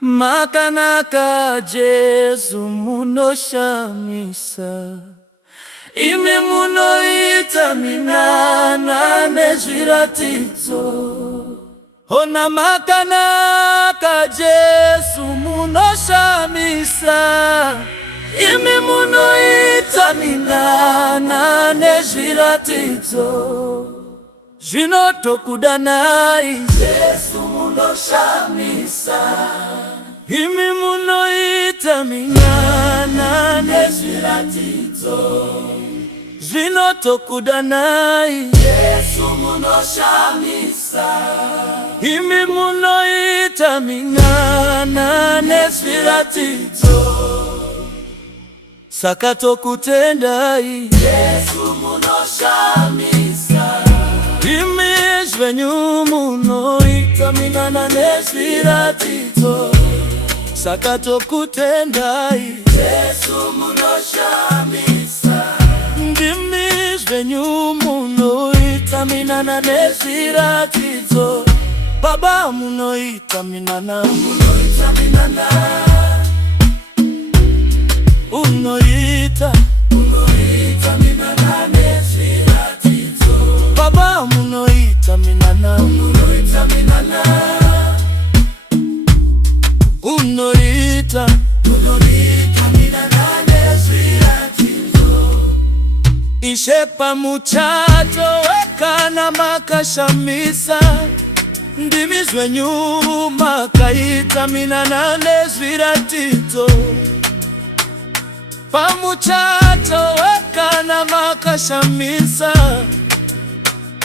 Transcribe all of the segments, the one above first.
Makanaka Jesu munoshamisa ime munoita minana nezviratidzo. Ona makanaka Jesu munoshamisa ime munoita minana nezviratidzo. Zvinotokudanai Jesu munoshamisa imi munoita minana nezviratidzo. Zvinotokudanai Jesu munoshamisa imi munoita minana nezviratidzo. Saka tokutendai Jesu munoshamisa imi zvenyu munoita minana nezviratidzo. Saka tokutendai Jesu munoshamisa imi zvenyu munoita minana nezviratidzo. Baba munoita minana, munoita minana, unoita minana nezviratidzo. Baba munoita minana, munoita minana, unoita minana nezviratidzo. Ishe pamuchato wekana makashamisa ndimi zvenyu makaita minana nezviratidzo. Pamuchato wekana makashamisa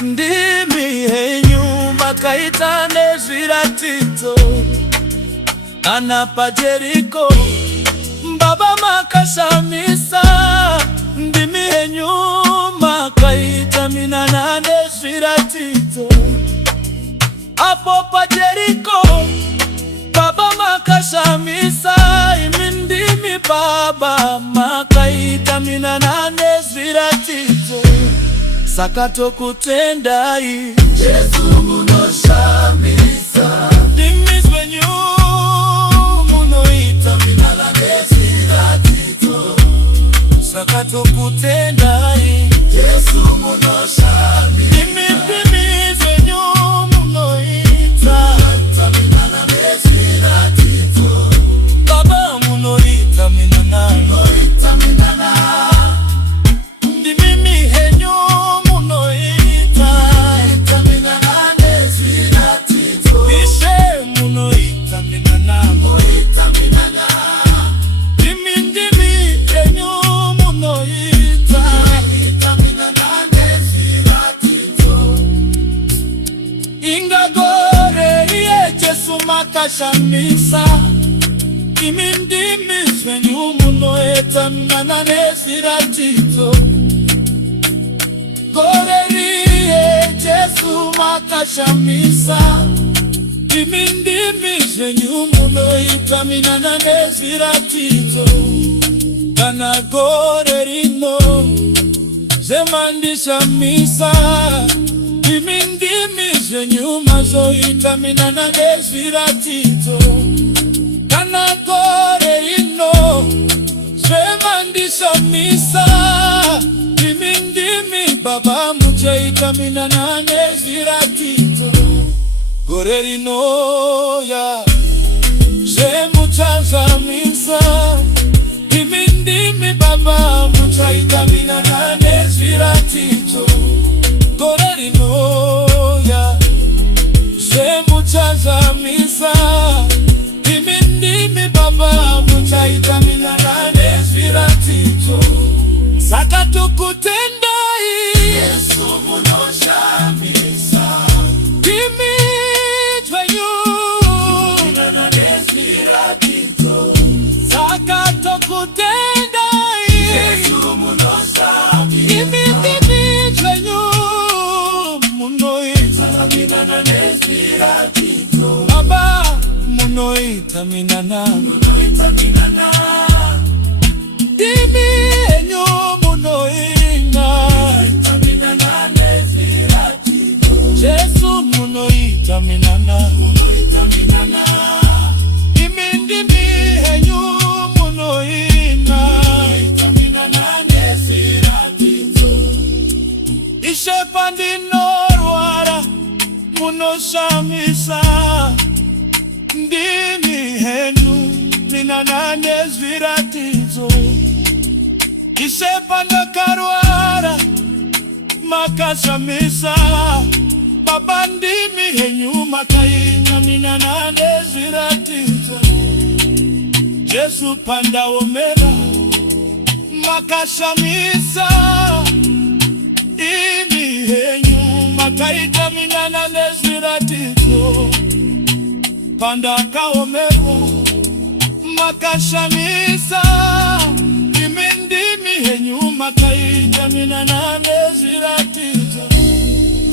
ndimi henyu makaita nezviratidzo. Ana pajeriko Baba makashamisa ndimi henyu makaita minana nezviratidzo. Apo pajeriko Baba makashamisa imi ndimi Baba makaita minana nezviratidzo. Saka tokutendai Jesu munoshamisa ndimi zvenyu munoita minana nezviratidzo. Saka tokutendai Jesu munoshamisa imi ndimi zvenyu munoita minana nezviratidzo. Baba munoita minana, munoita minana, ndimi henyu munoita minana nezviratidzo. Ishe munoita minana, munoita minana, ndimi henyu munoita minana nezviratidzo. Ingagore iye Jesu makashamisa imi ndimi zvenyu munoita minana nezviratidzo. Gore riye Jesu makashamisa imi ndimi zvenyu munoita minana nezviratidzo. Kana gore rino zvemandishamisa imi ndimi zvenyu mazoita minana nezviratidzo. Kana gore rino zvemandishamisa imi ndimi Baba muchaita minana nezviratidzo. Gore rino ya zvemuchazamisa imi ndimi Baba muchaita minana nezviratidzo. Gore rino ya zvemuchazamisa imi ndimi Baba muchaita minana nezviratidzo. Saka tokutendai Jesu munoshamisa imi zvenyu minana nezviratidzo. Saka tokutendai Jesu munoshamisa imi ndimi zvenyu munoita minana nezviratidzo. Baba munoita minana, munoita minana, ndimi henyu munoita minana nezviratidzo. Jesu munoita minana, munoita minana, imi makashamisa ndimi henu minanane zviratidzo isepanda karwara makashamisa baba ndimi henyu makaita minanane zviratidzo Jesu panda omera makashamisa imi henyu makaita minanane zviratidzo panda kaomero makashamisa imi ndimi henyu makaita minanane zviratidzo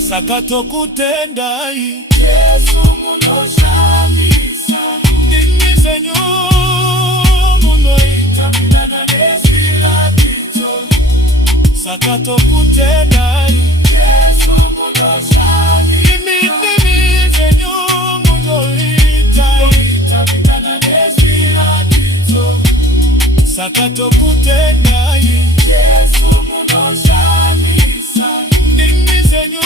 saka tokutendai Yesu munoshamisa ndimi zenyu munoita minanane zviratidzo saka tokutendai Yesu munoshamisa imi ndimi zenyu munoita minanane zviratidzo saka tokutendai Yesu munoshamisa ndimi zenyu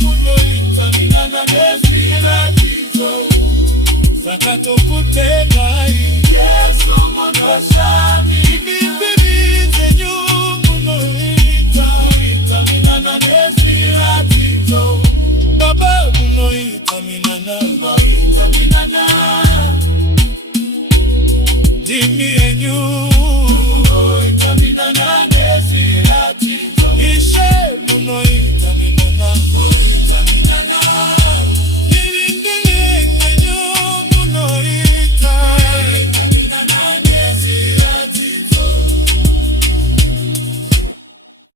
munoita minanane zviratidzo saka tokutendai Yesu munoshamisa ndimi zenyu munoita minanane zviratidzo baba munoita minanane